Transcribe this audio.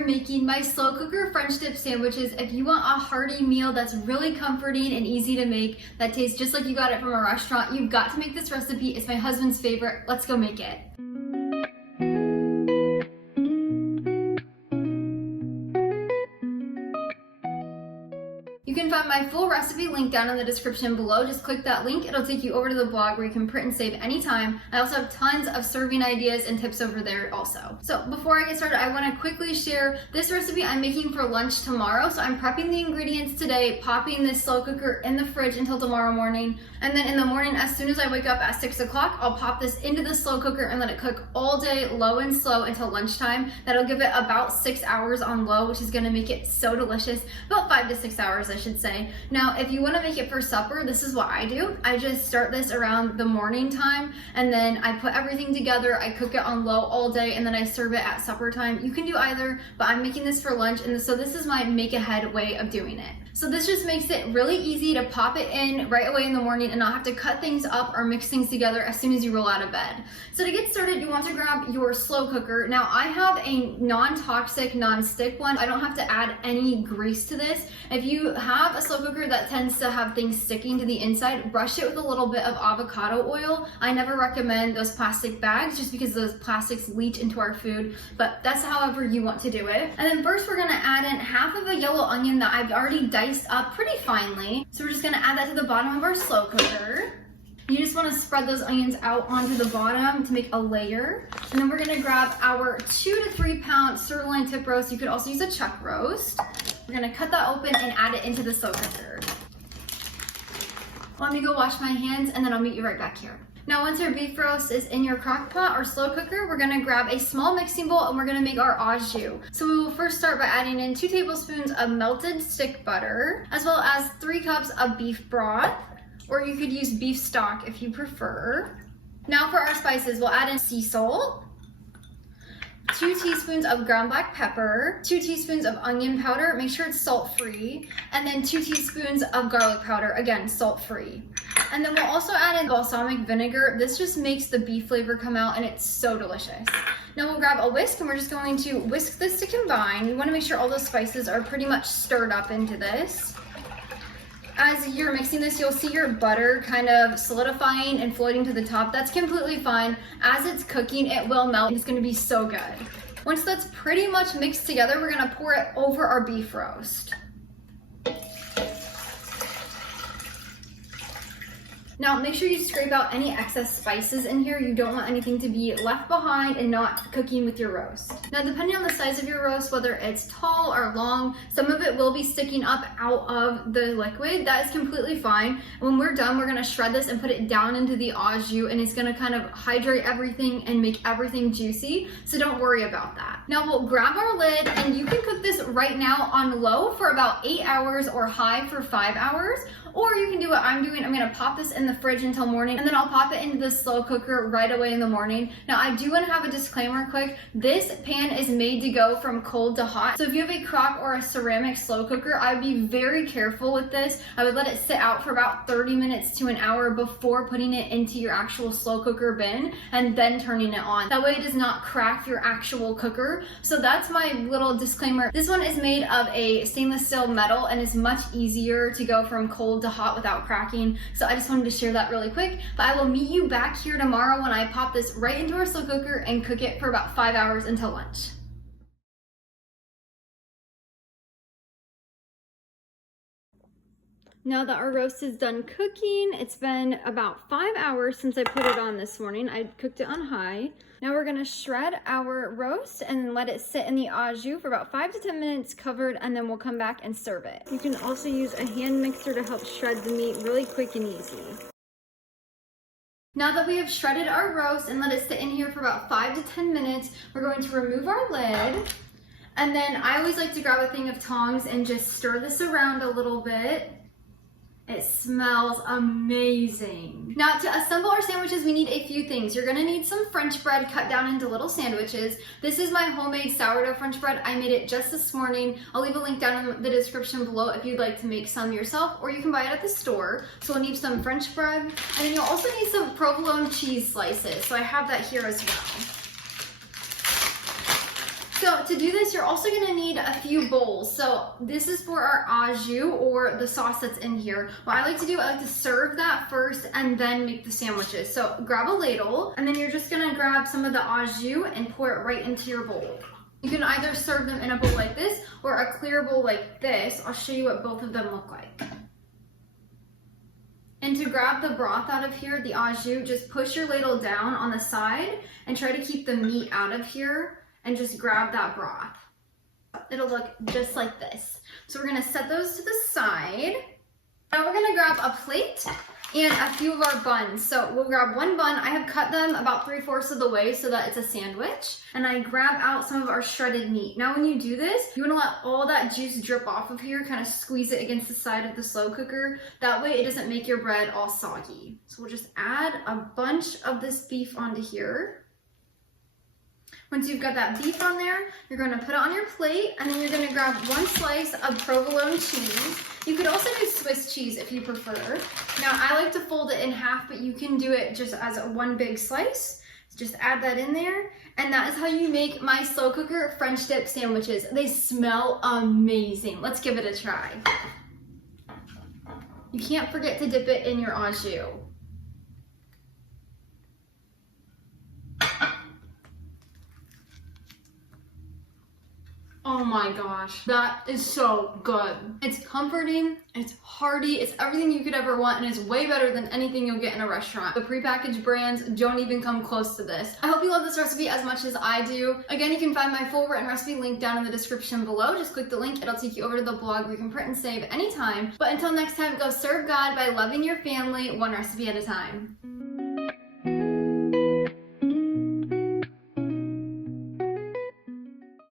here making my slow cooker French dip sandwiches. If you want a hearty meal that's really comforting and easy to make, that tastes just like you got it from a restaurant, you've got to make this recipe. It's my husband's favorite. Let's go make it. You can find my full recipe link down in the description below. Just click that link. It'll take you over to the blog where you can print and save anytime. I also have tons of serving ideas and tips over there also. So before I get started, I want to quickly share this recipe I'm making for lunch tomorrow. So I'm prepping the ingredients today, popping this slow cooker in the fridge until tomorrow morning. And then in the morning, as soon as I wake up at 6 o'clock, I'll pop this into the slow cooker and let it cook all day, low and slow until lunchtime. That'll give it about 6 hours on low, which is gonna make it so delicious. About 5 to 6 hours, I should say. Now, if you wanna make it for supper, this is what I do. I just start this around the morning time, and then I put everything together, I cook it on low all day, and then I serve it at supper time. You can do either, but I'm making this for lunch, and so this is my make ahead way of doing it. So this just makes it really easy to pop it in right away in the morning and not have to cut things up or mix things together as soon as you roll out of bed. So to get started, you want to grab your slow cooker. Now I have a non-toxic, non-stick one. I don't have to add any grease to this. If you have a slow cooker that tends to have things sticking to the inside, brush it with a little bit of avocado oil. I never recommend those plastic bags just because those plastics leach into our food, but that's however you want to do it. And then first we're gonna add in half of a yellow onion that I've already diced up pretty finely. So we're just gonna add that to the bottom of our slow cooker. You just wanna spread those onions out onto the bottom to make a layer. And then we're gonna grab our 2 to 3 pound sirloin tip roast. You could also use a chuck roast. We're gonna cut that open and add it into the slow cooker. Let me go wash my hands and then I'll meet you right back here. Now once your beef roast is in your crock pot or slow cooker, we're gonna grab a small mixing bowl and we're gonna make our au jus. So we will first start by adding in 2 tablespoons of melted stick butter, as well as 3 cups of beef broth, or you could use beef stock if you prefer. Now for our spices, we'll add in sea salt, 2 teaspoons of ground black pepper, 2 teaspoons of onion powder, make sure it's salt-free, and then 2 teaspoons of garlic powder, again, salt-free. And then we'll also add in balsamic vinegar. This just makes the beef flavor come out and it's so delicious. Now we'll grab a whisk and we're just going to whisk this to combine. You wanna make sure all those spices are pretty much stirred up into this. As you're mixing this, you'll see your butter kind of solidifying and floating to the top. That's completely fine. As it's cooking, it will melt. It's gonna be so good. Once that's pretty much mixed together, we're gonna pour it over our beef roast. Now make sure you scrape out any excess spices in here. You don't want anything to be left behind and not cooking with your roast. Now depending on the size of your roast, whether it's tall or long, some of it will be sticking up out of the liquid. That is completely fine. When we're done, we're gonna shred this and put it down into the au jus, and it's gonna kind of hydrate everything and make everything juicy, so don't worry about that. Now we'll grab our lid, and you can cook this right now on low for about 8 hours or high for 5 hours. Or you can do what I'm doing. I'm gonna pop this in the fridge until morning, and then I'll pop it into the slow cooker right away in the morning. Now I do wanna have a disclaimer quick. This pan is made to go from cold to hot. So if you have a crock or a ceramic slow cooker, I would be very careful with this. I would let it sit out for about 30 minutes to an hour before putting it into your actual slow cooker bin and then turning it on. That way it does not crack your actual cooker. So that's my little disclaimer. This one is made of a stainless steel metal and is much easier to go from cold to hot without cracking. So I just wanted to share that really quick, but I will meet you back here tomorrow when I pop this right into our slow cooker and cook it for about 5 hours until lunch. Now that our roast is done cooking, it's been about 5 hours since I put it on this morning. I cooked it on high. Now we're gonna shred our roast and let it sit in the au jus for about 5 to 10 minutes covered, and then we'll come back and serve it. You can also use a hand mixer to help shred the meat really quick and easy. Now that we have shredded our roast and let it sit in here for about 5 to 10 minutes, we're going to remove our lid. And then I always like to grab a thing of tongs and just stir this around a little bit. It smells amazing. Now to assemble our sandwiches, we need a few things. You're gonna need some French bread cut down into little sandwiches. This is my homemade sourdough French bread. I made it just this morning. I'll leave a link down in the description below if you'd like to make some yourself, or you can buy it at the store. So we'll need some French bread, and then you'll also need some provolone cheese slices. So I have that here as well. So to do this, you're also gonna need a few bowls. So this is for our au jus, or the sauce that's in here. What I like to do, I like to serve that first and then make the sandwiches. So grab a ladle, and then you're just gonna grab some of the au jus and pour it right into your bowl. You can either serve them in a bowl like this or a clear bowl like this. I'll show you what both of them look like. And to grab the broth out of here, the au jus, just push your ladle down on the side and try to keep the meat out of here and just grab that broth. It'll look just like this. So we're gonna set those to the side. Now we're gonna grab a plate and a few of our buns. So we'll grab one bun. I have cut them about 3/4 of the way so that it's a sandwich. And I grab out some of our shredded meat. Now when you do this, you wanna let all that juice drip off of here, kind of squeeze it against the side of the slow cooker. That way it doesn't make your bread all soggy. So we'll just add a bunch of this beef onto here. Once you've got that beef on there, you're going to put it on your plate, and then you're going to grab one slice of provolone cheese. You could also do Swiss cheese if you prefer. Now, I like to fold it in half, but you can do it just as one big slice. Just add that in there, and that is how you make my slow cooker French dip sandwiches. They smell amazing. Let's give it a try. You can't forget to dip it in your au jus. Oh my gosh, that is so good. It's comforting, it's hearty, it's everything you could ever want, and it's way better than anything you'll get in a restaurant. The prepackaged brands don't even come close to this. I hope you love this recipe as much as I do. Again, you can find my full written recipe link down in the description below. Just click the link, it'll take you over to the blog where you can print and save anytime. But until next time, go serve God by loving your family one recipe at a time.